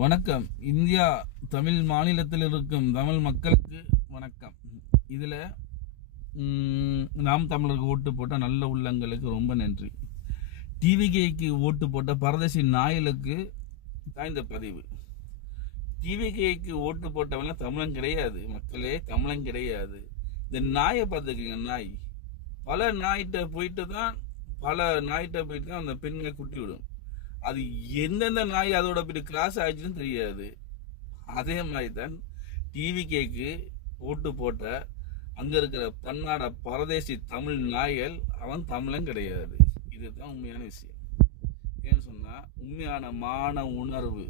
வணக்கம். இந்தியா தமிழ் மாநிலத்தில் இருக்கும் தமிழ் மக்களுக்கு வணக்கம். இதில் நாம் தமிழருக்கு ஓட்டு போட்ட நல்ல உள்ளங்களுக்கு ரொம்ப நன்றி. டிவிகேக்கு ஓட்டு போட்ட பரதேசி நாயலுக்கு தான் இந்த பதிவு. டிவிகேக்கு ஓட்டு போட்டவங்க தமிழன் கிடையாது மக்களே, தமிழன் கிடையாது. இந்த நாயை பார்த்துக்கீங்க, நாய் பல நாய்கிட்ட போயிட்டு தான் அந்த பெண்ணை குட்டி விடும். அது எந்தெந்த நாய் அதோட போய் கிராஸ் ஆயிடுச்சுன்னு தெரியாது. அதே மாதிரி தான் டிவிகேக்கு ஓட்டு போட்ட அங்க இருக்கிற பன்னாட பரதேசி தமிழ் நாய்கள் அவன் தமிழன் கிடையாது. இதுதான் உண்மையான விஷயம். ஏன்னு சொன்னா, உண்மையான மான உணர்வு,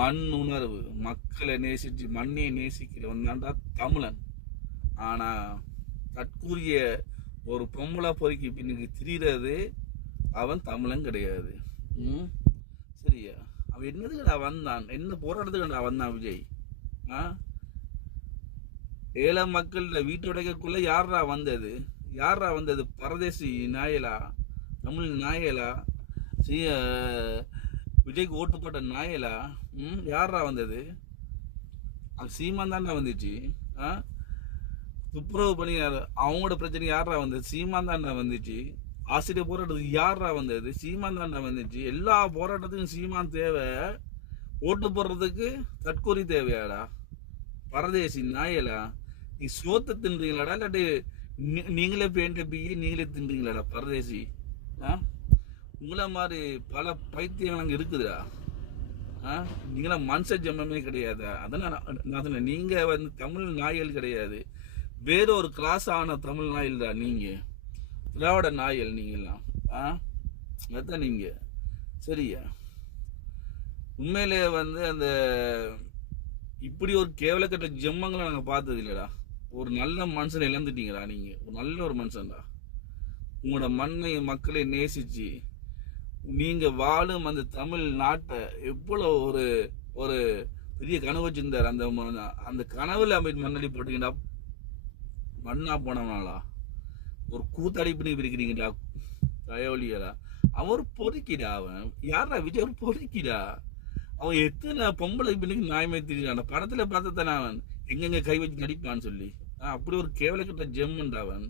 மண் உணர்வு, மக்களை நேசிச்சு மண்ணை நேசிக்கிறவன் தான்டா தமிழன். ஆனா தற்கூறிய ஒரு பொம்பளை பொறுக்கி பின்னுக்கு திரிகிறது அவன் தமிழன் கிடையாது. சரியா? அவன் என்னதுக்கடா வந்தான், என்ன போராட்டத்துக்கு வந்தான் விஜய்? ஏழை மக்கள் வீட்டுடைக்குள்ள யாரா வந்தது? பரதேசி நாயலா, தமிழ் நாயலா, விஜய்க்கு ஓட்டு போட்ட நாயலா? யாரா வந்தது? அது சீமான் தானே வந்துச்சு. துப்புரவு பண்ணி அவங்களோட பிரச்சனை யாரா வந்தது? சீமான் தானே வந்துச்சு. ஆசிரியர் போராட்டத்துக்கு யாரா வந்தது? சீமான் தாண்டா வந்துச்சு. எல்லா போராட்டத்துக்கும் சீமான் தேவை, ஓட்டு போடுறதுக்கு தற்கொலை தேவையாடா? பரதேசி நாயலா, நீ சோத்தை தின்றீங்களாடா இல்லாட்டி நீங்களே பேண்ட பிய்யி நீங்களே தின்றீங்களாடா பரதேசி? உங்களை மாதிரி பல பைத்தியங்கள் அங்கே இருக்குதுடா. நீங்களாம் மனுஷ ஜென்மமே கிடையாதா? அதனால நீங்க தமிழ் நாய்கள் கிடையாது, வேற ஒரு கிளாஸ் ஆன தமிழ் நாய்கள் தான் நீங்க. திராவிட நாயல் நீங்கெல்லாம். அதுதான் நீங்க. சரியா? உண்மையிலே அந்த இப்படி ஒரு கேவலக்கட்ட ஜெம்மங்களை நாங்கள் பார்த்தது இல்லைடா. ஒரு நல்ல மனுஷனை இழந்துட்டீங்கடா நீங்க. ஒரு நல்ல ஒரு மனுஷன்டா. உங்களோட மண்ணை மக்களை நேசிச்சு நீங்க வாழும் அந்த தமிழ் நாட்டை எவ்வளோ ஒரு ஒரு பெரிய கனவு வச்சிருந்தார். அந்த கனவுல அமைப்பு மண்ணடி போட்டீங்கடா. மண்ணா போனவனாலா ஒரு கூத்தாடி பண்ணி இருக்கிறீங்கடா தயவலியடா. அவன் ஒரு பொறுக்கிடா. அவன் யாரா? விஜய் ஒரு பொறுக்கிடா. அவன் எத்தனை பொம்பளை பின்னுக்கு நியாயமே தெரியுறான். படத்துல பார்த்தானே அவன் எங்கெங்க கை வச்சு நடிப்பான்னு சொல்லி. அப்படி ஒரு கேவலக்கிட்ட ஜெம்முண்டா அவன்.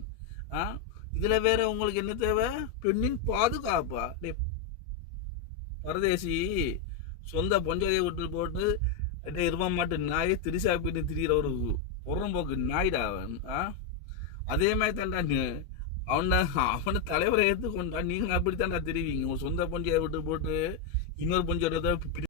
இதுல வேற உங்களுக்கு என்ன தேவை? பெண்ணின் பாதுகாப்பா? பரதேசி சொந்த பொஞ்சாதியை விட்டு போட்டு இருவ மாட்டு நாயை திரிசா பின்னு திரிகிற ஒரு புறம்போக்கு நாய்டா அவன். அதே மாதிரி தான்டா அவனை தலைவரை ஏற்றுக்கொண்டா. நீங்க அப்படித்தான்டா தெரிவிங்க. உங்க சொந்த பொஞ்சாயை விட்டு போட்டு இன்னொரு பொஞ்சாயை